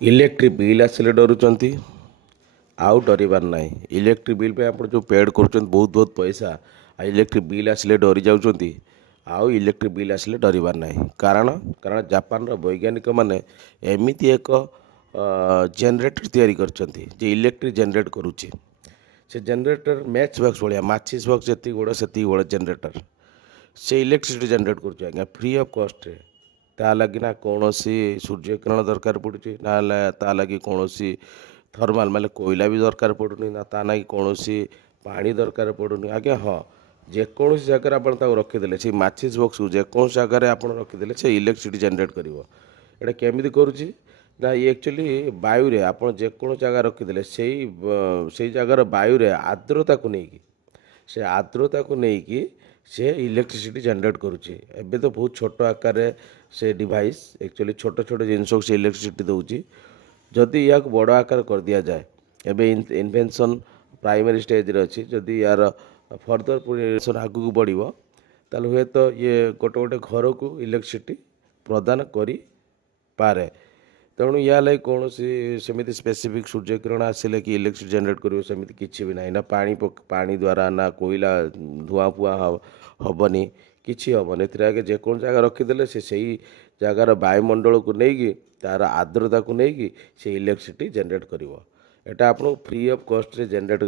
Electric bill आसिले डरुचंती आउ डरबार ना। Electric bill pay आप जो पेड कर बहुत बहुत पैसा इलेक्ट्रिक बिल आसिले डरी जाऊँच आउ इलेक्ट्रिक बिल आसिले डरबार ना। कारण कारण जापान वैज्ञानिक माने एमती एक जेनरेटर तैयारी करछंती जे इलेक्ट्रिक जेनरेट करुच्ची। से जेनरेटर मैच बॉक्स भाया माचिस बॉक्स जी बड़ से बड़ जेनरेटर से इलेक्ट्रिसिटी जेनरेट करुच्ची आज्ञा फ्री ऑफ कॉस्ट रे। ता लगी ना कौन सूर्य किरण दरकार पड़ुची ना ता लगी कौन थर्माल माने कोयला भी दरकार पड़ुनी ना ता ना कौन पानी दरकार पड़ुनी आज्ञा। हाँ जेकोसी जगह आप रखीदे से माचिस बॉक्स को जेको जगह आप रखीदे से इलेक्ट्रिसिटी जेनरेट कर एटा केमी करुच्ची ना ये एक्चुअली वायु रे आप जेको जगह रखीदे से जगार वायु रे आर्द्रता को लेकिन से आर्द्रता को लेकिन से इलेक्ट्रिसिटी जनरेट करुच्ची। एबे तो बहुत छोट आकार से डिवाइस एक्चुअली छोट छोट जिनस से इलेक्ट्रिसिटी दूची। जदि या बड़ आकार कर दिया जाए एबे इन्वेंशन प्राइमरी स्टेज रे अच्छी जदि यार फर्दर इनोवेशन आगू बढ़ो ताल हुए तो ये गोटे गोटे घर को इलेक्ट्रिसिटी प्रदान करी पारे। तेणु या लगे कौन सेमती स्पेसिफिक सूर्य किरण आसिले कि इलेक्ट्रिसिटी जनरेट कर सेमती किसी भी ना ना पानी द्वारा ना कोयला धुआं फुआ हेनी किसी हेनी आगे जेको जगह रखीदे से जगार वायुमंडल को लेकिन तार आर्द्रता को लेकिन से इलेक्ट्रिसिटी जनरेट कर एटा आपको फ्री ऑफ कॉस्ट रे जनरेट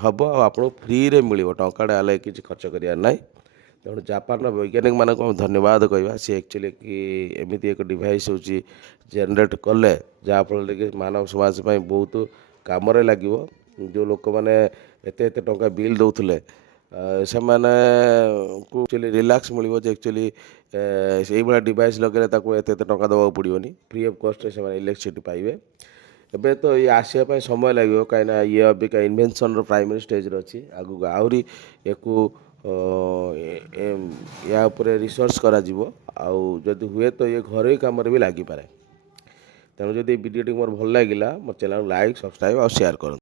हम आपको फ्री रे मिल टाँचाटे आगे किसी खर्च करार ना। तेणु जापान वैज्ञानिक मानक धन्यवाद कहवा सी एक्चुअली कि एमती एक डिवाइस हो जेनरेट कले जहाँफल कि मानव समाज बहुत कम लगे। जो लोक मैंने एत टंका बिल दौले से को एक्चुअली रिलैक्स मिले एक्चुअली से भाया डिवाइस लगे एत टंका देवा पड़ोनी फ्री ऑफ कॉस्ट से इलेक्ट्रिसिटी पाइबे। एबे तो ये आसवाई समय लगे कहीं ये अबिका इन्वेंशन प्राइमरी स्टेज अच्छी आगू आहरी एक या उपरे रिसर्च करा जदि हुए तो ये घर कम भी लगी पारे। तेणु जब वीडियो मोर भल लगे मो चैनल लाइक सब्सक्राइब और शेयर करूँ।